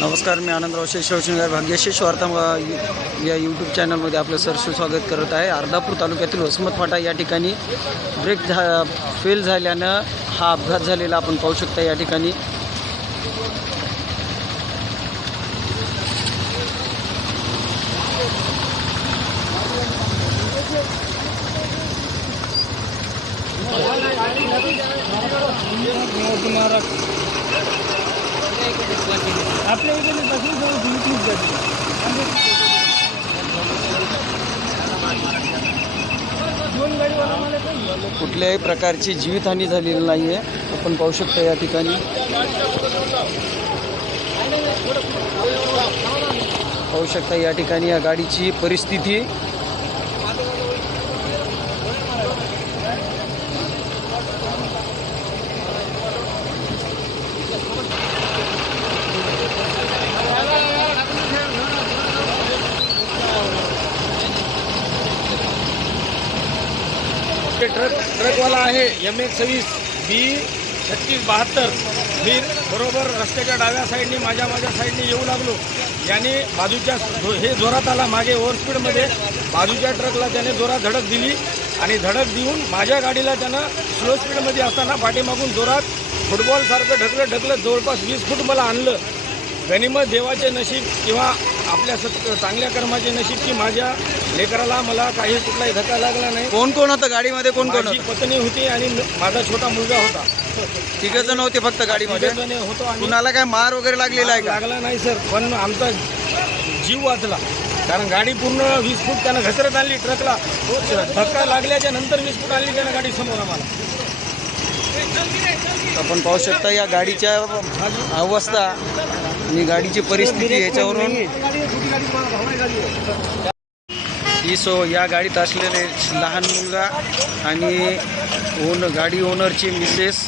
नमस्कार मी आनंदराव शिवशिंगार भाग्यशेष वार्ता या यूट्यूब चॅनलमध्ये आपलं सरसू स्वागत करत आहे. अर्धापूर तालुक्यातील वसमत फाटा या ठिकाणी ब्रेक झा फेल झाल्यानं हा अपघात झालेला आपण पाहू शकता या ठिकाणी. आपल्या इकडे बसून जाऊ दिवशीच जाते कुठल्याही प्रकारची जीवितहानी झालेली नाही आहे आपण पाहू शकता या ठिकाणी. पाहू शकता या ठिकाणी या गाडीची परिस्थिती. ते ट्रक ट्रकवाला आहे एम एच सव्वीस बी छत्तीस बहात्तर. मी बरोबर रस्त्याच्या डाव्या साईडनी माझ्या माझ्या साईडनी येऊ लागलो. याने बाजूच्या जो- हे जोरात आला मागे ओव्हरस्पीडमध्ये बाजूच्या ट्रकला त्याने जोरात धडक दिली आणि धडक देऊन माझ्या गाडीला त्यानं स्लो स्पीडमध्ये असताना पाठीमागून जोरात फुटबॉलसारखं ढकलत ढकलत जवळपास वीस फूट मला आणलं. गनिमत देवाचे नशीब किंवा आपल्या सत चांगल्या कर्माचे नशीब की माझ्या लेकराला मला काही कुठलाही धक्का लागला नाही. कोण कोण होतं? गाडीमध्ये कोण कोण माझी होतं? पत्नी होती आणि माझा छोटा मुलगा होता. तिघ जण होते फक्त गाडीमध्ये? तिघजण होतो आणि कुणाला काय मार वगैरे लागलेला आहे का? लागला नाही सर. पण आमचा जीव वाचला. कारण गाडी पूर्ण वीस फूट त्यानं घसरत आणली ट्रकला. धक्का लागल्याच्या नंतर वीस फूट आणली त्यानं गाडी समोर आम्हाला. आपण पाहू शकता या गाडीच्या अवस्था आणि गाडीची परिस्थिती याच्यावरून. ही सो या गाडीत असलेले लहान मुलगा आणि ओन गाडी ओनरची मिसेस.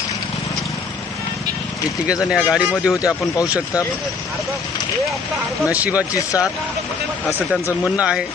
हे तिघेजण या गाडीमध्ये होते आपण पाहू शकता. नशिबाची साथ असं त्यांचं म्हणणं आहे.